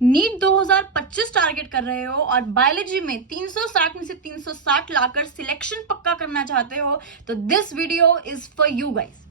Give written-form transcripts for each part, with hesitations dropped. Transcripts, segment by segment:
NEET 2025 target कर रहे हो और बायोलॉजी में 360 में से 360 लाकर सिलेक्शन पक्का करना चाहते हो तो this video is for you guys.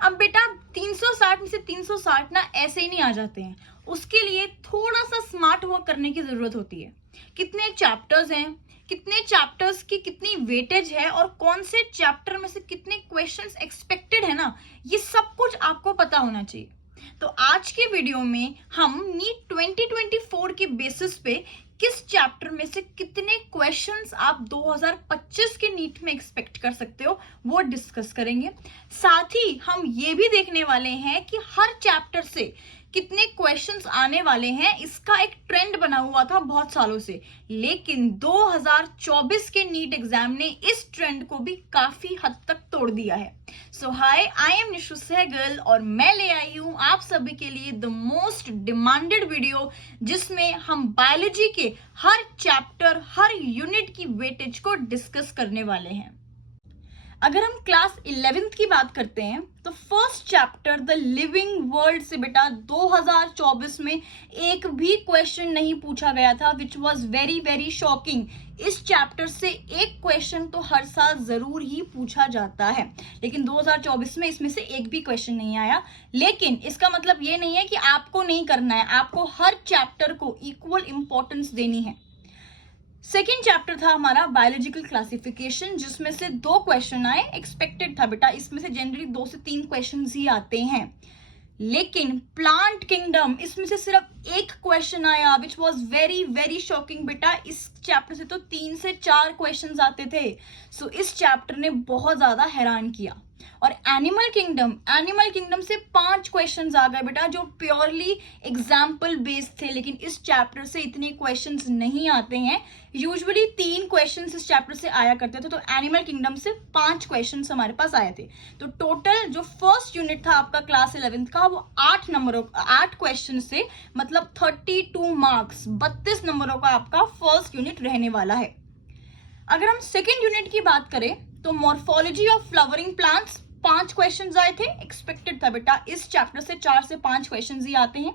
अब बेटा 360 में से 360 ना ऐसे ही नहीं आ जाते हैं, उसके लिए थोड़ा सा स्मार्ट वर्क करने की जरूरत होती है। कितने चैप्टर्स हैं, कितने चैप्टर्स की कितनी वेटेज है और कौन से चैप्टर में से कितने क्वेश्चंस एक्सपेक्टेड है ना, ये सब कुछ आपको पता होना चाहिए। तो आज के वीडियो में हम नीट 2024 के बेसिस पे किस चैप्टर में से कितने क्वेश्चंस आप 2025 के नीट में एक्सपेक्ट कर सकते हो वो डिस्कस करेंगे। साथ ही हम ये भी देखने वाले हैं कि हर चैप्टर से कितने क्वेश्चंस आने वाले हैं। इसका एक ट्रेंड बना हुआ था बहुत सालों से, लेकिन 2024 के नीट एग्जाम ने इस ट्रेंड को भी काफी हद तक तोड़ दिया है। सो हाय, आई एम निशु सहगल और मैं ले आई हूं आप सभी के लिए द मोस्ट डिमांडेड वीडियो, जिसमें हम बायोलॉजी के हर चैप्टर, हर यूनिट की वेटेज को डिस्कस करने वाले हैं। अगर हम क्लास 11th की बात करते हैं तो first chapter the living world से बेटा 2024 में एक भी क्वेश्चन नहीं पूछा गया था, which was very very shocking. इस चैप्टर से एक क्वेश्चन तो हर साल जरूर ही पूछा जाता है, लेकिन 2024 में इसमें से एक भी क्वेश्चन नहीं आया। लेकिन इसका मतलब ये नहीं है कि आपको नहीं करना है, आपको हर चैप्टर को इक्वल इंपॉर्टेंस देनी है। सेकेंड चैप्टर था हमारा बायोलॉजिकल क्लासिफिकेशन, जिसमें से 2 क्वेश्चन आए। एक्सपेक्टेड था बेटा, इसमें से जनरली 2 से 3 क्वेश्चन ही आते हैं। लेकिन प्लांट किंगडम, इसमें से सिर्फ एक क्वेश्चन आया, which was very very shocking बेटा। इस चैप्टर से तो 3 से 4 क्वेश्चन आते थे। सो इस चैप्टर ने बहुत ज्यादा हैरान किया। और एनिमल किंगडम से 5 क्वेश्चंस आ गए बेटा, जो प्योरली एग्जाम्पल बेस्ड थे। लेकिन इस चैप्टर से इतने क्वेश्चंस नहीं आते हैं, यूजुअली 3 क्वेश्चंस इस चैप्टर से आया करते थे। तो एनिमल किंगडम से 5 क्वेश्चंस हमारे पास आए थे। तो टोटल जो फर्स्ट यूनिट था आपका क्लास 11th का, वो 8 क्वेश्चन से मतलब 32 मार्क्स, 32 नंबरों का आपका फर्स्ट यूनिट रहने वाला है। अगर हम सेकेंड यूनिट की बात करें तो morphology of flowering plants 5 questions आए थे। एक्सपेक्टेड था बेटा, इस चैप्टर से 4 से 5 क्वेश्चंस ही आते हैं।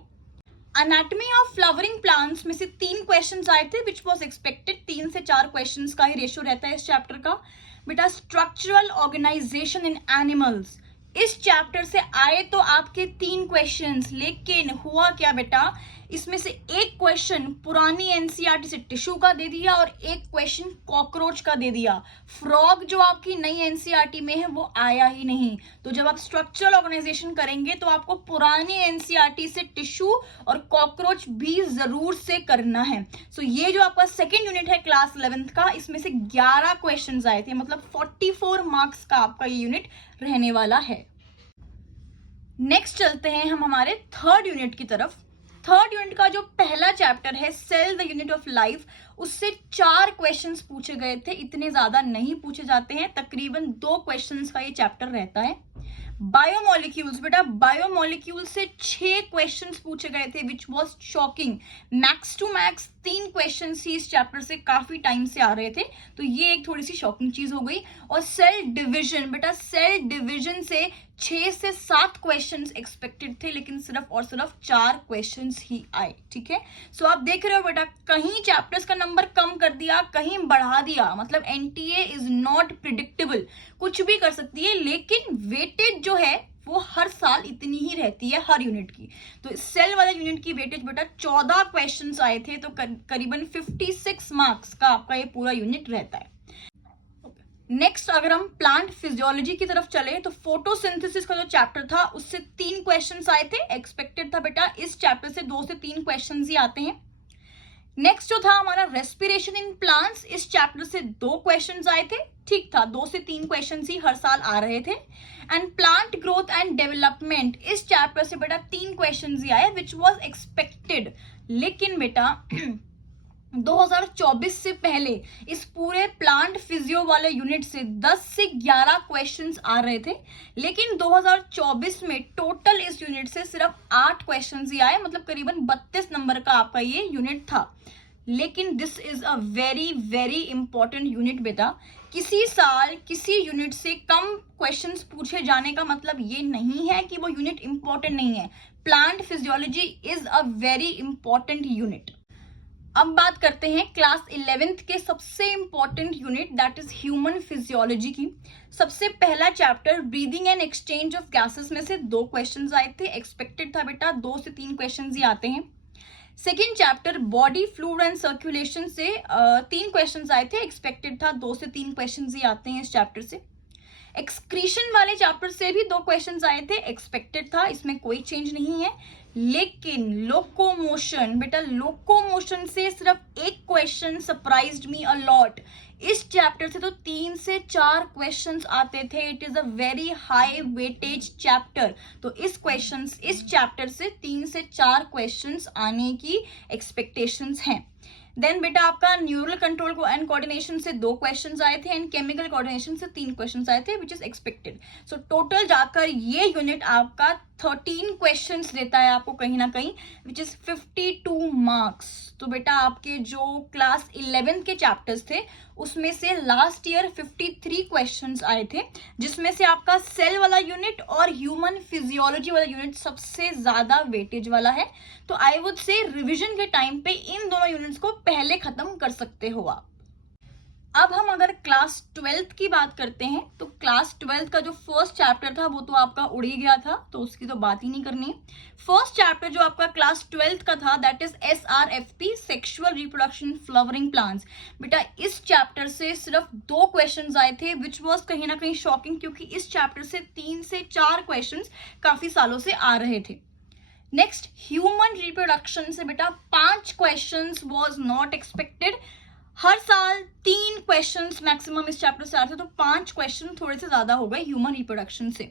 एनाटॉमी ऑफ फ्लावरिंग प्लांट्स में से 3 क्वेश्चंस आए थे, विच वॉज एक्सपेक्टेड। 3 से 4 क्वेश्चंस का ही रेशियो रहता है इस चैप्टर का। बेटा स्ट्रक्चरल ऑर्गेनाइजेशन इन एनिमल्स, इस चैप्टर से आए तो आपके 3 क्वेश्चंस, लेकिन हुआ क्या बेटा, इसमें से एक क्वेश्चन पुरानी एनसीईआरटी से टिश्यू का दे दिया और एक क्वेश्चन कॉकरोच का दे दिया। फ्रॉग जो आपकी नई एनसीईआरटी में है वो आया ही नहीं। तो जब आप स्ट्रक्चरल ऑर्गेनाइजेशन करेंगे तो आपको पुरानी एनसीईआरटी से टिश्यू और कॉकरोच भी जरूर से करना है। सो ये जो आपका सेकेंड यूनिट है क्लास 11th का, इसमें से 11 क्वेश्चन आए थे, मतलब 44 मार्क्स का आपका ये यूनिट रहने वाला है। नेक्स्ट चलते हैं हम हमारे थर्ड यूनिट की तरफ। थर्ड यूनिट का जो पहला चैप्टर है cell the unit of life, उससे 4 क्वेश्चंस पूछे गए थे। इतने ज्यादा नहीं पूछे जाते हैं, तकरीबन 2 क्वेश्चंस का ये चैप्टर रहता है। बायोमोलिक्यूल्स बेटा, बायोमोलिक्यूल से 6 क्वेश्चंस पूछे गए थे, which was shocking. Max to max 3 questions ही इस चैप्टर से काफी टाइम से आ रहे थे, तो ये एक थोड़ी सी शॉकिंग चीज हो गई। और सेल डिविजन बेटा, सेल डिविजन से 6 से 7 क्वेश्चंस एक्सपेक्टेड थे, लेकिन सिर्फ और सिर्फ 4 क्वेश्चंस ही आए। ठीक है, सो आप देख रहे हो बेटा, कहीं चैप्टर्स का नंबर कम कर दिया, कहीं बढ़ा दिया। मतलब एनटीए इज नॉट प्रिडिक्टेबल, कुछ भी कर सकती है, लेकिन वेटेज जो है वो हर साल इतनी ही रहती है हर यूनिट की। तो सेल वाले यूनिट की वेटेज बेटा 14 क्वेश्चंस आए थे, तो करीबन 56 मार्क्स का आपका ये पूरा यूनिट रहता है। नेक्स्ट अगर हम प्लांट फिजियोलॉजी की तरफ चले तो फोटोसिंथेसिस का जो चैप्टर था उससे 3 क्वेश्चंस आए थे। एक्सपेक्टेड था बेटा, इस चैप्टर से 2 से 3 क्वेश्चंस ही आते हैं। नेक्स्ट जो था हमारा रेस्पिरेशन इन प्लांट्स, इस चैप्टर से 2 क्वेश्चंस आए थे। ठीक था, 2 से 3 क्वेश्चंस ही हर साल आ रहे थे। And plant growth and development, इस चैप्टर से बेटा 3 क्वेश्चंस ही आए, विच वॉज एक्सपेक्टेड। लेकिन बेटा 2024 से पहले इस पूरे प्लांट फिजियो वाले यूनिट से 10 से 11 क्वेश्चंस आ रहे थे, लेकिन 2024 में टोटल इस यूनिट से सिर्फ 8 क्वेश्चंस ही आए, मतलब करीबन 32 नंबर का आपका ये यूनिट था। लेकिन this is a very very important unit बेटा। किसी साल किसी यूनिट से कम क्वेश्चंस पूछे जाने का मतलब ये नहीं है कि वो यूनिट इंपॉर्टेंट नहीं है। Plant physiology is a very important unit. अब बात करते हैं क्लास 11th के सबसे important unit that is human physiology की। सबसे पहला chapter breathing and exchange of gases में से 2 क्वेश्चंस आए थे, एक्सपेक्टेड था बेटा 2 से 3 क्वेश्चंस ही आते हैं। Second chapter body fluid and circulation से 3 क्वेश्चंस आए थे, एक्सपेक्टेड था 2 से 3 क्वेश्चंस ही आते हैं इस चैप्टर से। एक्सक्रीशन वाले चैप्टर से भी 2 क्वेश्चंस आए थे, एक्सपेक्टेड था, इसमें कोई चेंज नहीं है। लेकिन लोकोमोशन, बेटा लोकोमोशन से सिर्फ 1 question surprised me a lot. इस चैप्टर से तो 3 से 4 क्वेश्चंस आते थे। It is a very high weightage chapter. तो इस चैप्टर से 3 से 4 क्वेश्चंस आने की एक्सपेक्टेशंस हैं। देन बेटा आपका न्यूरल कंट्रोल एंड कोऑर्डिनेशन से 2 क्वेश्चंस आए थे एंड केमिकल कोऑर्डिनेशन से 3 क्वेश्चंस आए थे which is expected. So total जाकर ये यूनिट आपका 13 क्वेश्चंस देता है आपको कहीं ना कहीं, विच इज 52 मार्क्स। तो बेटा आपके जो क्लास 11 के चैप्टर्स थे उसमें से लास्ट ईयर 53 क्वेश्चंस आए थे, जिसमें से आपका सेल वाला यूनिट और ह्यूमन फिजियोलॉजी वाला यूनिट सबसे ज्यादा वेटेज वाला है। तो आई वुड से रिवीजन के टाइम पे इन दोनों यूनिट्स को पहले खत्म कर सकते हो आप। अब हम अगर क्लास 12th की बात करते हैं तो क्लास 12th का जो फर्स्ट चैप्टर था वो तो आपका उड़ ही गया था, तो उसकी तो बात ही नहीं करनी। फर्स्ट चैप्टर जो आपका क्लास 12th का था that is SRFP, sexual reproduction flowering plants. बेटा इस चैप्टर से सिर्फ 2 क्वेश्चंस आए थे विच वाज कहीं ना कहीं शॉकिंग, क्योंकि इस चैप्टर से 3 से 4 क्वेश्चंस काफी सालों से आ रहे थे। नेक्स्ट ह्यूमन रिप्रोडक्शन से बेटा 5 क्वेश्चंस वाज नॉट एक्सपेक्टेड। हर साल 3 क्वेश्चंस मैक्सिमम इस चैप्टर से आते, तो 5 क्वेश्चन थोड़े से ज्यादा हो गए ह्यूमन रिप्रोडक्शन से।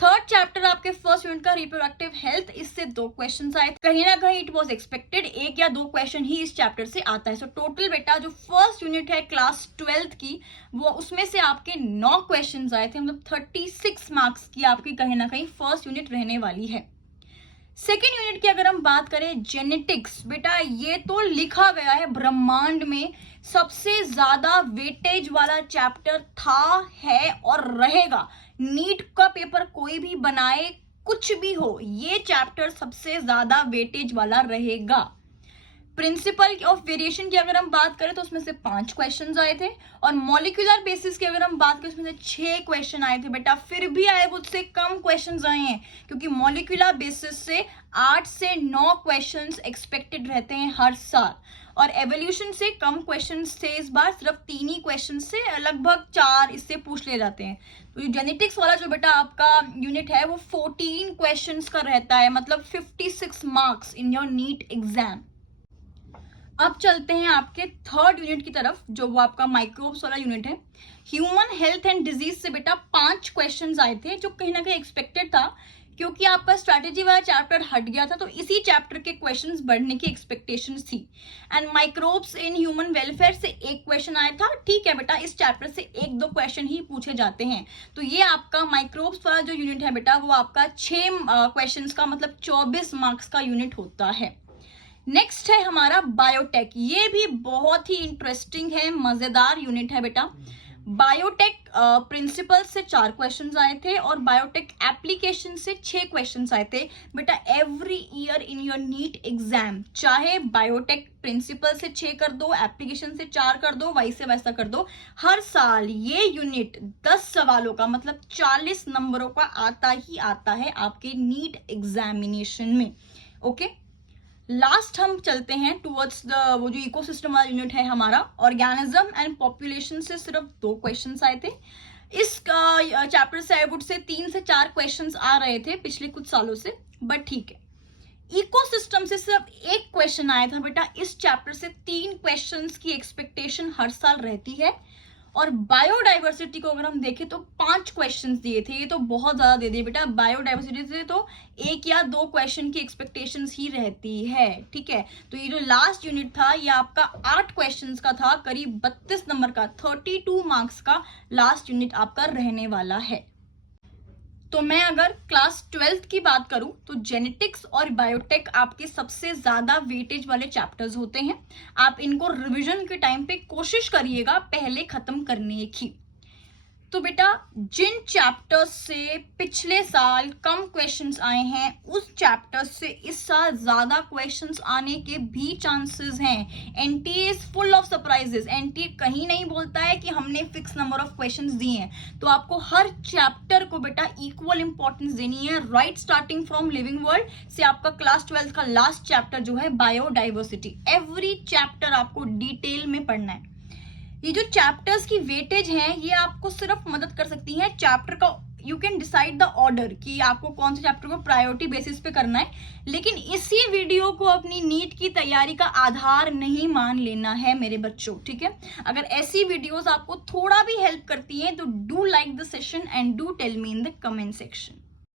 थर्ड चैप्टर आपके फर्स्ट यूनिट का रिप्रोडक्टिव हेल्थ, इससे 2 क्वेश्चंस आए, कहीं ना कहीं इट वाज एक्सपेक्टेड 1 या 2 क्वेश्चन ही इस चैप्टर से आता है। सो टोटल बेटा जो फर्स्ट यूनिट है क्लास 12th की वो उसमें से आपके 9 क्वेश्चंस आए थे, मतलब 36 मार्क्स की आपकी कहीं ना कहीं फर्स्ट यूनिट रहने वाली है। सेकेंड यूनिट की अगर हम बात करें जेनेटिक्स, बेटा ये तो लिखा गया है ब्रह्मांड में सबसे ज्यादा वेटेज वाला चैप्टर था, है और रहेगा। नीट का पेपर कोई भी बनाए कुछ भी हो, ये चैप्टर सबसे ज्यादा वेटेज वाला रहेगा। प्रिंसिपल ऑफ वेरिएशन की अगर हम बात करें तो उसमें से 5 क्वेश्चंस आए थे, और मॉलिक्यूलर बेसिस की अगर हम बात करें उसमें से 6 क्वेश्चन आए थे। बेटा फिर भी आए वो से कम क्वेश्चंस आए हैं, क्योंकि मॉलिक्यूलर बेसिस से 8 से 9 क्वेश्चंस एक्सपेक्टेड रहते हैं हर साल, और एवोल्यूशन से कम क्वेश्चंस थे इस बार, सिर्फ 3 ही क्वेश्चन से लगभग 4 इससे पूछ ले जाते हैं। तो ये जेनेटिक्स वाला जो बेटा आपका यूनिट है वो 14 क्वेश्चंस का रहता है, मतलब 56 marks in your NEET exam. अब चलते हैं आपके थर्ड यूनिट की तरफ, जो वो आपका माइक्रोब्स वाला यूनिट है। ह्यूमन हेल्थ एंड डिजीज से बेटा 5 क्वेश्चंस आए थे, जो कहीं ना कहीं एक्सपेक्टेड था, क्योंकि आपका स्ट्रैटेजी वाला चैप्टर हट गया था, तो इसी चैप्टर के क्वेश्चंस बढ़ने की एक्सपेक्टेशंस थी। And microbes in human welfare से 1 क्वेश्चन आया था। ठीक है बेटा, इस चैप्टर से 1-2 क्वेश्चन ही पूछे जाते हैं। तो ये आपका माइक्रोब्स वाला जो यूनिट है बेटा वो आपका 6 क्वेश्चंस का, मतलब 24 मार्क्स का यूनिट होता है। नेक्स्ट है हमारा बायोटेक। ये भी बहुत ही इंटरेस्टिंग है, मजेदार यूनिट है बेटा। बायोटेक प्रिंसिपल से 4 क्वेश्चंस आए थे, और बायोटेक एप्लीकेशन से 6 क्वेश्चंस आए थे। बेटा every year in your NEET exam, चाहे बायोटेक प्रिंसिपल से 6 कर दो, एप्लीकेशन से 4 कर दो, वैसे वैसा कर दो, हर साल ये यूनिट 10 सवालों का, मतलब 40 नंबरों का आता ही आता है आपके नीट एग्जामिनेशन में। ओके, लास्ट हम चलते हैं टुवर्ड्स द वो जो इकोसिस्टम वाला यूनिट है हमारा, ऑर्गेनिज्म एंड पॉपुलेशन से सिर्फ 2 क्वेश्चंस आए थे। इस चैप्टर से आई वुड से 3 से 4 क्वेश्चंस आ रहे थे पिछले कुछ सालों से, बट ठीक है। इकोसिस्टम से सिर्फ 1 क्वेश्चन आया था बेटा। इस चैप्टर से 3 क्वेश्चंस की एक्सपेक्टेशन हर साल रहती है, और बायोडाइवर्सिटी को अगर हम देखें तो 5 क्वेश्चंस दिए थे। ये तो बहुत ज्यादा दे दिए बेटा। बायोडाइवर्सिटी से तो 1 या 2 क्वेश्चन की एक्सपेक्टेशंस ही रहती है, ठीक है। तो ये जो लास्ट यूनिट था ये आपका 8 क्वेश्चंस का था, करीब 32 नंबर का, 32 मार्क्स का लास्ट यूनिट आपका रहने वाला है। तो मैं अगर क्लास 12th की बात करूं तो जेनेटिक्स और बायोटेक आपके सबसे ज्यादा वेटेज वाले चैप्टर्स होते हैं। आप इनको रिवीजन के टाइम पे कोशिश करिएगा पहले खत्म करने की। तो बेटा जिन चैप्टर्स से पिछले साल कम क्वेश्चंस आए हैं उस चैप्टर्स से इस साल ज्यादा क्वेश्चंस आने के भी चांसेस हैं। NTA is full of surprises. NTA कहीं नहीं बोलता है कि हमने फिक्स नंबर ऑफ क्वेश्चंस दिए हैं, तो आपको हर चैप्टर को बेटा इक्वल इंपॉर्टेंस देनी है, right starting from living world से आपका क्लास 12 का लास्ट चैप्टर जो है बायोडाइवर्सिटी। एवरी चैप्टर आपको डिटेल में पढ़ना है। ये जो चैप्टर्स की वेटेज है ये आपको सिर्फ मदद कर सकती है चैप्टर का, you can decide the order कि आपको कौन से चैप्टर को प्रायोरिटी बेसिस पे करना है, लेकिन इसी वीडियो को अपनी नीट की तैयारी का आधार नहीं मान लेना है मेरे बच्चों, ठीक है। अगर ऐसी वीडियोस आपको थोड़ा भी हेल्प करती हैं तो do like the session and do tell me in the comment section.